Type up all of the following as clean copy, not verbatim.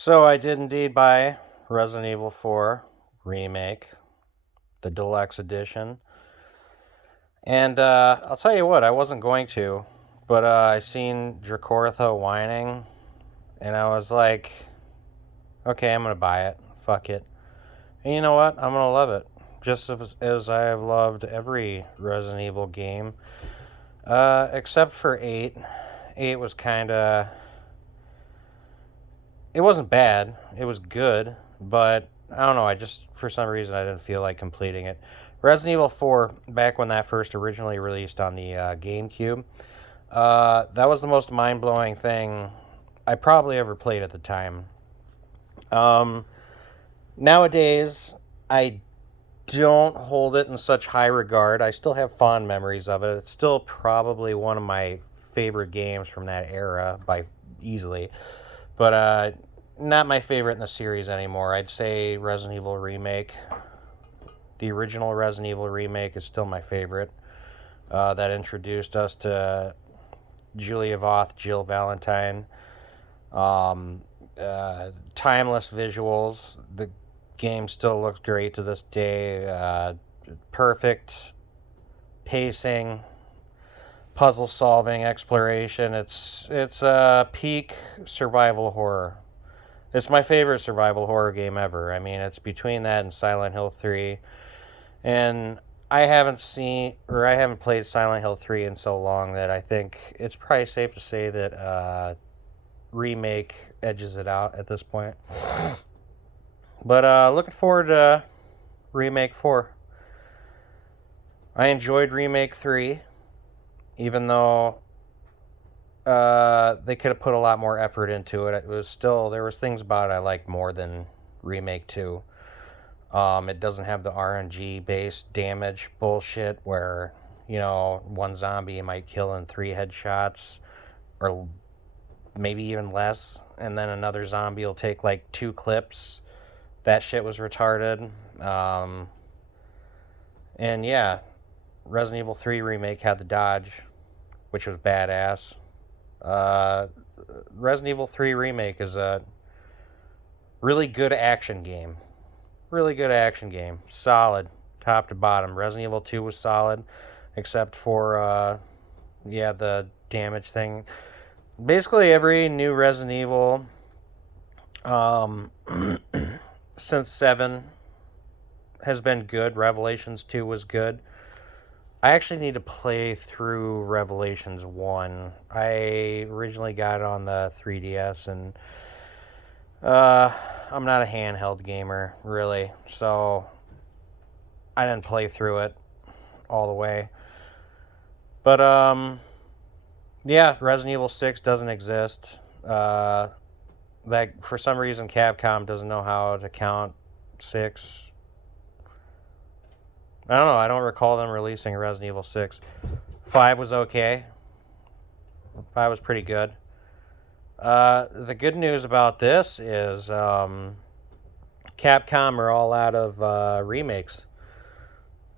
So I did indeed buy Resident Evil 4 Remake, the deluxe edition. And I'll tell you what, I wasn't going to, but I seen Dracortha whining, and I was like, okay, I'm going to buy it. Fuck it. And you know what? I'm going to love it. Just as I have loved every Resident Evil game, except for 8. 8 was kind of. It wasn't bad. It was good, but I don't know. For some reason, I didn't feel like completing it. Resident Evil 4, back when that first originally released on the GameCube, that was the most mind blowing thing I probably ever played at the time. Um, Nowadays, I don't hold it in such high regard. I still have fond memories of it. It's still probably one of my favorite games from that era by easily. But not my favorite in the series anymore. I'd say Resident Evil Remake. The original Resident Evil Remake is still my favorite. That introduced us to Julia Voth, Jill Valentine. Um, Timeless visuals. The game still looks great to this day. Perfect pacing, puzzle solving, exploration. It's peak survival horror. It's my favorite survival horror game ever. I mean, it's between that and Silent Hill 3. And I haven't played Silent Hill 3 in so long that I think it's probably safe to say that Remake edges it out at this point. But looking forward to Remake 4. I enjoyed Remake 3, even though they could have put a lot more effort into it. There was things about it I liked more than Remake 2. It doesn't have the RNG based damage bullshit where, one zombie might kill in 3 headshots or maybe even less, and then another zombie will take like 2 clips. That shit was retarded. And yeah, Resident Evil 3 Remake had the dodge, which was badass. Uh, Resident Evil 3 Remake is a really good action game. Really good action game. Solid, top to bottom. Resident Evil 2 was solid, except for, the damage thing. Basically, every new Resident Evil um, since 7 has been good. Revelations 2 was good. I actually need to play through Revelations 1. I originally got it on the 3DS, and I'm not a handheld gamer, really, so I didn't play through it all the way. But, yeah, Resident Evil 6 doesn't exist. That, for some reason, Capcom doesn't know how to count 6. I don't know. I don't recall them releasing Resident Evil 6. 5 was okay. 5 was pretty good. The good news about this is Capcom are all out of remakes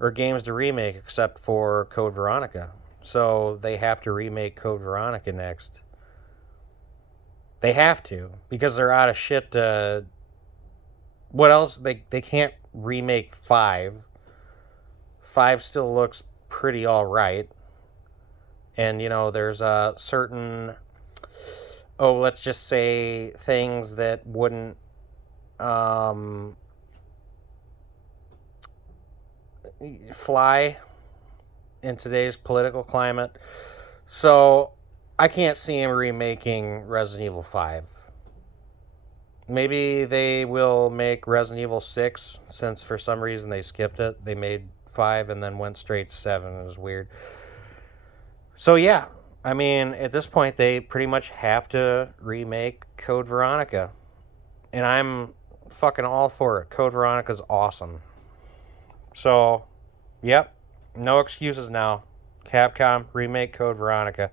or games to remake except for Code Veronica. So they have to remake Code Veronica next. They have to because they're out of shit to. What else? They can't remake 5. 5 still looks pretty all right. And, there's a certain, let's just say things that wouldn't fly in today's political climate. So I can't see him remaking Resident Evil 5. Maybe they will make Resident Evil 6, since for some reason they skipped it. They made 5 and then went straight to 7. It was weird. So yeah, I mean, at this point, they pretty much have to remake Code Veronica. And I'm fucking all for it. Code Veronica's awesome. So, yep, no excuses now. Capcom, remake Code Veronica.